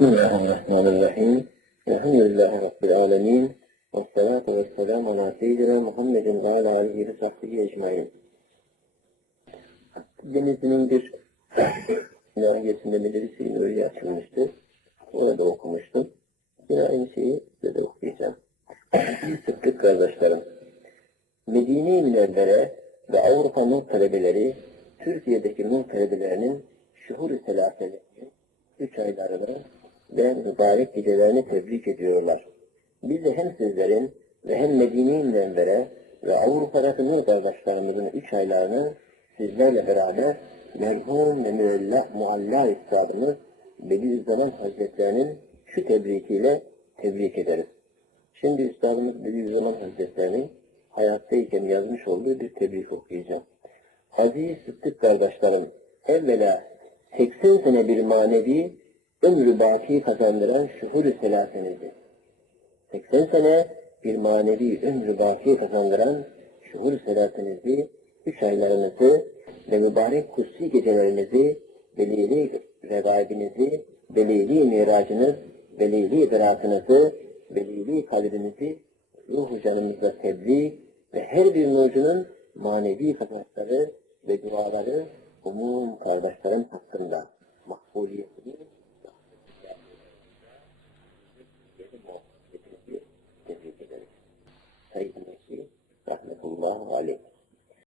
Bismillahirrahmanirrahim. Elhamdülillahi Rabbil alemin. Ve salatu ve selamu ala seyyidina Muhammedin ve ala alihi ve sahbihi ecmain. Denizli'nin bir nahiyesinde medresesi öyle açılmıştı. Orada okumuştum. Yine aynı şeyi size de okuyacağım. Sıklık kardeşlerim. Medine-i Münevvere ve Avrupa Nur talebeleri Türkiye'deki Nur talebelerinin şuhur-u selaselerinin üç aylarını ve mübarek gecelerini tebrik ediyorlar. Biz de hem sizlerin ve hem Medine-i Münevvere ve Avrupa'daki Nur kardeşlerimizin üç aylarını sizlerle beraber merhum ve müella, mualla üstadımız Bediüzzaman Hazretlerinin şu tebrikiyle tebrik ederiz. Şimdi Üstadımız Bediüzzaman Hazretleri'nin hayattayken yazmış olduğu bir tebrik okuyacağım. Aziz Sıddık kardeşlerim, evvela 80 sene bir manevi ömrü baki kazandıran şuhur-ü selasenizi. 80 sene bir manevi ömrü baki kazandıran şuhur-ü selasenizi, üç aylarınızı ve mübarek kutsi gecelerinizi, velili regaibinizi, velili miracınız, velili beratınızı, velili kadrinizi ruhu canımızla tebliğ ve her bir nurcunun manevi kazançları ve duaları umum kardeşlerim hakkında 合理。嗯。